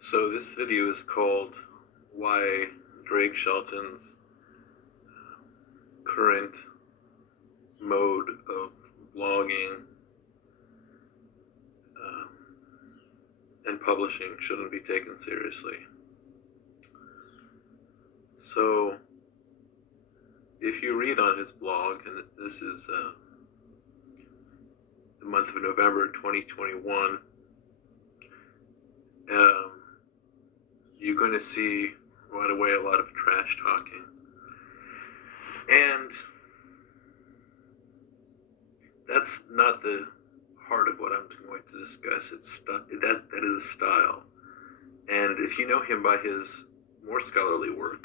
So this video is called Why Drake Shelton's Current Mode of Blogging and Publishing Shouldn't Be Taken Seriously. So if you read on his blog, and this is the month of November 2021, you're going to see right away a lot of trash talking. And that's not the heart of what I'm going to discuss. That is a style. And if you know him by his more scholarly work,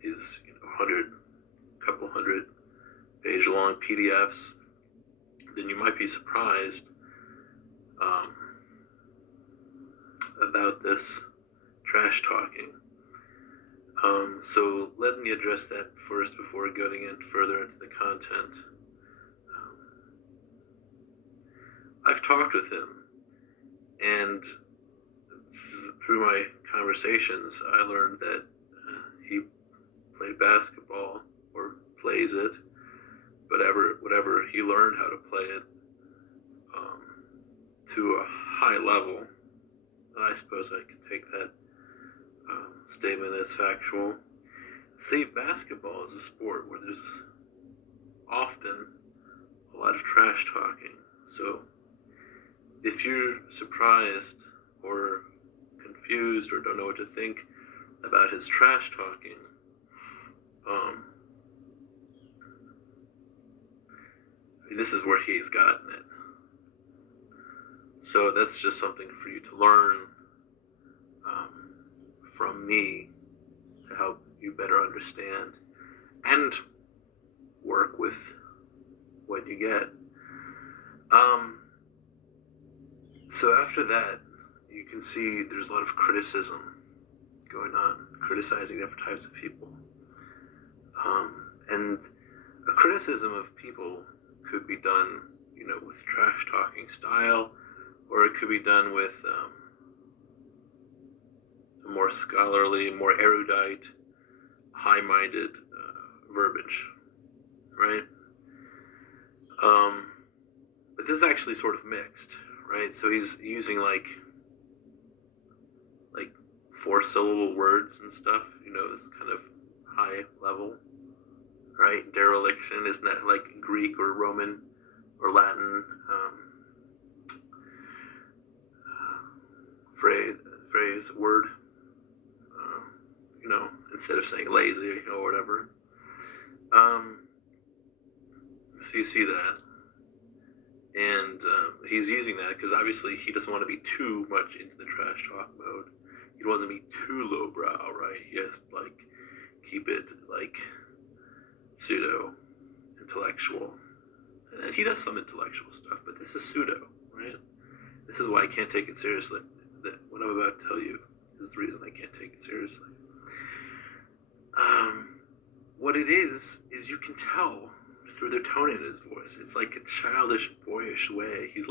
his couple hundred page long PDFs, then you might be surprised about this trash talking. So let me address that first before going in further into the content. I've talked with him, and through my conversations, I learned that he played basketball, or plays it, whatever he learned how to play it to a high level. And I suppose I can take that statement as factual. See, basketball is a sport where there's often a lot of trash talking. So if you're surprised or confused or don't know what to think about his trash talking, this is where he's gotten it. So that's just something for you to learn from me to help you better understand and work with what you get. So after that, you can see there's a lot of criticism going on, criticizing different types of people. And a criticism of people could be done, with trash talking style, or it could be done with a more scholarly, more erudite, high-minded verbiage, right? But this is actually sort of mixed, right? So he's using like 4-syllable words and stuff, this kind of high level, right? Dereliction, isn't that like Greek or Roman or Latin phrase, word, instead of saying lazy, or whatever. So you see that. And he's using that because obviously he doesn't want to be too much into the trash talk mode. He doesn't want to be too lowbrow, right? He has to keep it pseudo intellectual. And he does some intellectual stuff, but this is pseudo, right? This is why I can't take it seriously. What I'm about to tell you is the reason I can't take it seriously. What it is you can tell through the tone in his voice. It's like a childish, boyish way. He's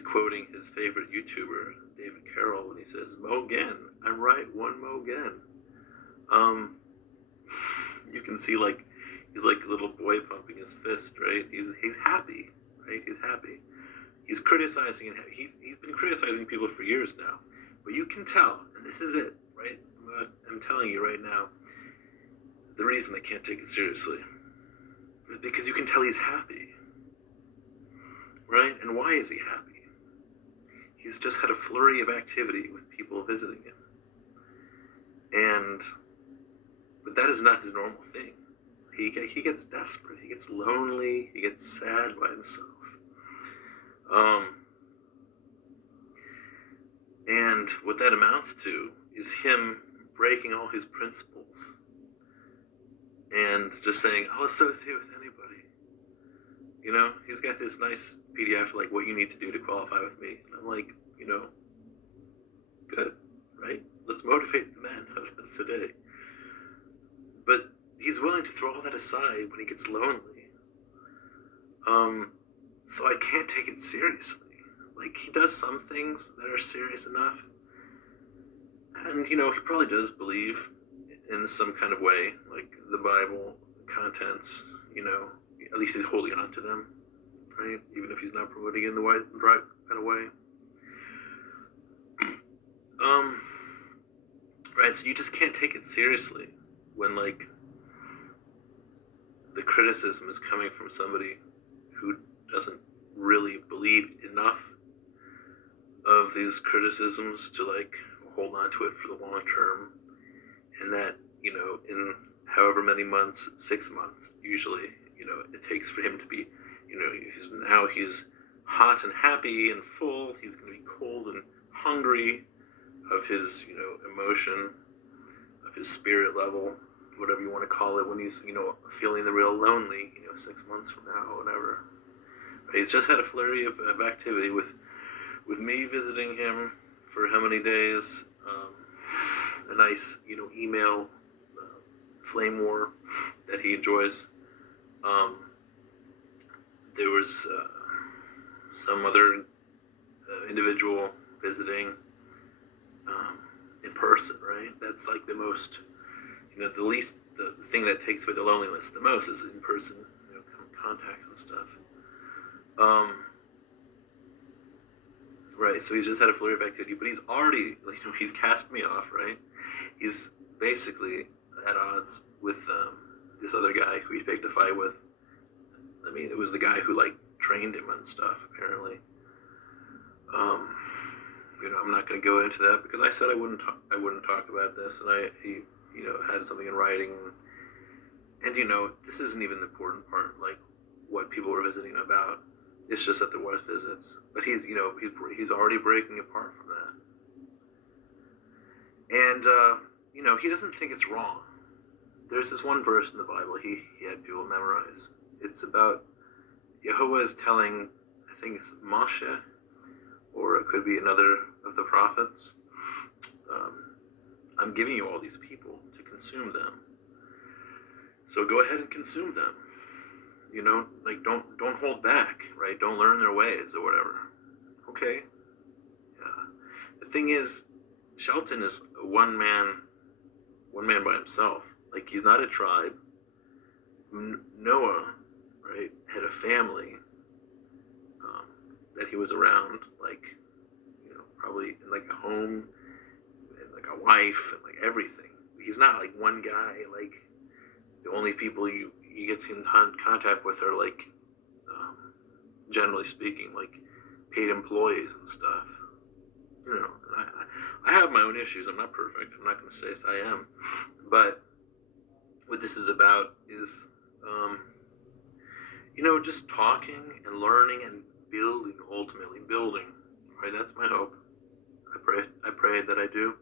quoting his favorite YouTuber, David Carroll, when he says, "Mo again. I'm right, one Mo again." You can see he's like a little boy pumping his fist, right? He's happy, right? He's happy. He's criticizing, and he's been criticizing people for years now. But you can tell, and this is it, right? I'm telling you right now, the reason I can't take it seriously is because you can tell he's happy, right? And why is he happy? He's just had a flurry of activity with people visiting him. But that is not his normal thing. He gets desperate, he gets lonely, he gets sad by himself. And what that amounts to is him breaking all his principles and just saying, "I'll associate with anybody." He's got this nice PDF, like what you need to do to qualify with me. And I'm like, good, right? Let's motivate the man of today. But he's willing to throw all that aside when he gets lonely. So I can't take it seriously. like, he does some things that are serious enough. And, he probably does believe in some kind of way, like the Bible contents, at least he's holding on to them, right? Even if he's not promoting it in the right kind of way. Right, so you just can't take it seriously when, like, the criticism is coming from somebody who doesn't really believe enough of these criticisms to, like, hold on to it for the long term. And that, in however many months, 6 months, usually, it takes for him to be, he's hot and happy and full. He's going to be cold and hungry of his, emotion, of his spirit level, whatever you want to call it, when he's, feeling the real lonely, 6 months from now, or whatever. But he's just had a flurry of activity with me visiting him for how many days, a nice, email flame war that he enjoys. There was some other individual visiting in person, right? That's like the most, the least, the thing that takes away the loneliness the most is in person, contacts and stuff. Right, so he's just had a flurry of activity, but he's already, he's cast me off, right? He's basically at odds with this other guy who he picked a fight with. I mean, it was the guy who, like, trained him and stuff, apparently. I'm not going to go into that because I said I wouldn't talk about this, and he had something in writing, and this isn't even the important part, like, what people were visiting about. It's just that there was visits, but he's already breaking apart from that, and he doesn't think it's wrong. There's this one verse in the Bible he had people memorize. It's about Yehovah is telling, I think it's Moshe, or it could be another of the prophets, I'm giving you all these people to consume them. So go ahead and consume them. Like, don't hold back, right? Don't learn their ways or whatever. Okay. Yeah. The thing is, Shelton is one man by himself. Like, he's not a tribe. Noah, right, had a family that he was around, like, probably in, like, a home, and, like, a wife, and, like, everything. He's not, like, one guy. Like, the only people you get in contact with are, like, generally speaking, like, paid employees and stuff. And I have my own issues. I'm not perfect. I'm not going to say I am. But what this is about is, just talking and learning and ultimately building. Right? That's my hope. I pray that I do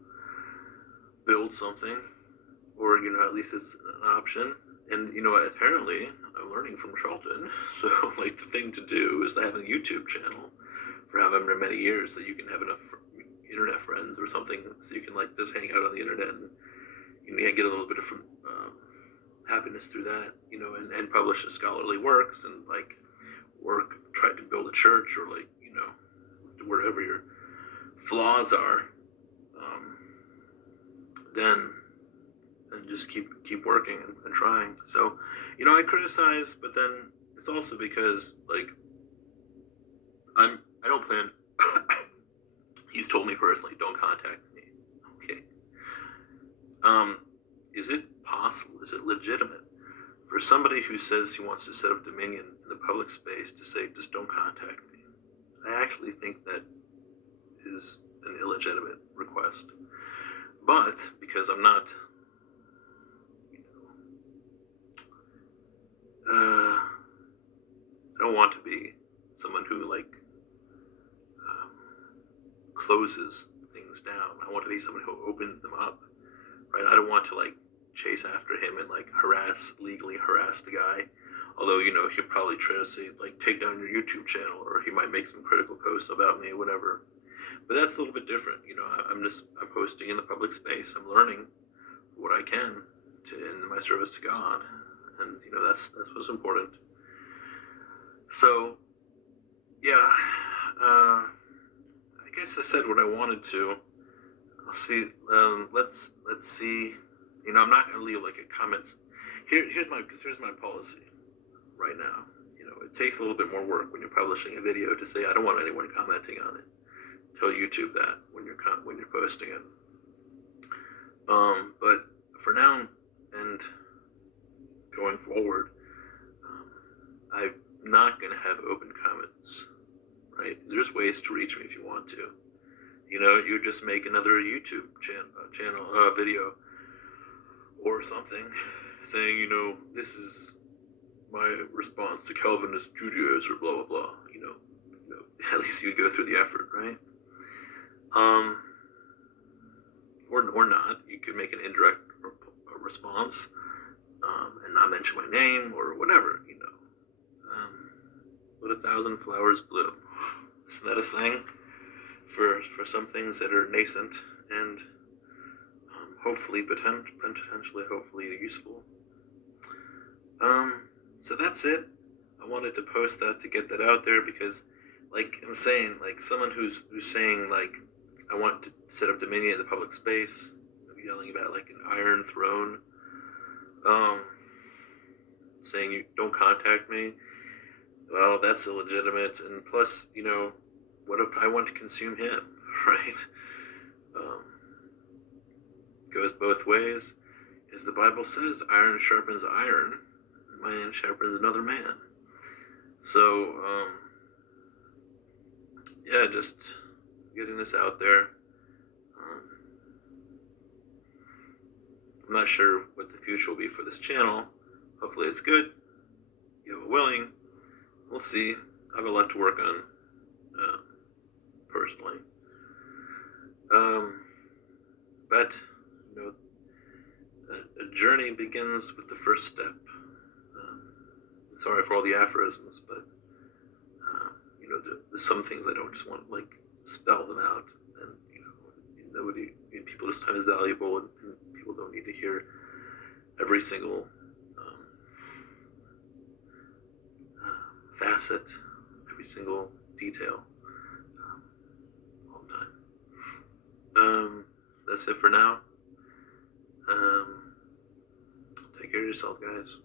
build something, or, at least it's an option. And, apparently I'm learning from Shelton. So, like, the thing to do is to have a YouTube channel for however many years that you can have enough internet friends or something, so you can, like, just hang out on the internet and get a little bit of happiness through that, and publish scholarly works and, like, try to build a church, or, like, wherever your flaws are, and just keep working and trying. So, I criticize, but then it's also because, like, I don't plan. He's told me personally, don't contact me. Okay. Is it possible? Is it legitimate for somebody who says he wants to set up dominion in the public space to say, just don't contact me? I actually think that is an illegitimate request. But because I'm not, I don't want to be someone who, like, closes things down. I want to be someone who opens them up, right? I don't want to, like, chase after him and, like, legally harass the guy. Although, he'll probably try to say, like, take down your YouTube channel, or he might make some critical posts about me, whatever. But that's a little bit different. I'm posting in the public space. I'm learning what I can in my service to God. And, that's what's important. So, yeah, guess I said what I wanted to. I'll see. Let's see. I'm not gonna leave like a comments. Here's my policy right now. It takes a little bit more work when you're publishing a video to say I don't want anyone commenting on it. Tell YouTube that when you're posting it. But for now and going forward, I'm not gonna have open comments. Right? There's ways to reach me if you want to. You just make another YouTube channel video or something saying, this is my response to Calvinist Judaism or blah blah blah. At least you'd go through the effort, right? Or not. You could make an indirect response and not mention my name or whatever. Let 1,000 flowers bloom. Isn't that a saying? For some things that are nascent and hopefully potentially useful. So that's it. I wanted to post that to get that out there because, like I'm saying, like someone who's saying like I want to set up dominion in the public space, yelling about like an iron throne, saying you don't contact me. Well, that's illegitimate, and plus, what if I want to consume him, right? Goes both ways. As the Bible says, iron sharpens iron, man sharpens another man. So, yeah, just getting this out there. I'm not sure what the future will be for this channel. Hopefully it's good. You have a willing. We'll see. I have a lot to work on, personally. But, a journey begins with the first step. Sorry for all the aphorisms, but, there's some things I don't just want to, spell them out. And, people's time is valuable, and people don't need to hear every single facet, every single detail all the time. That's it for now. Take care of yourself, guys.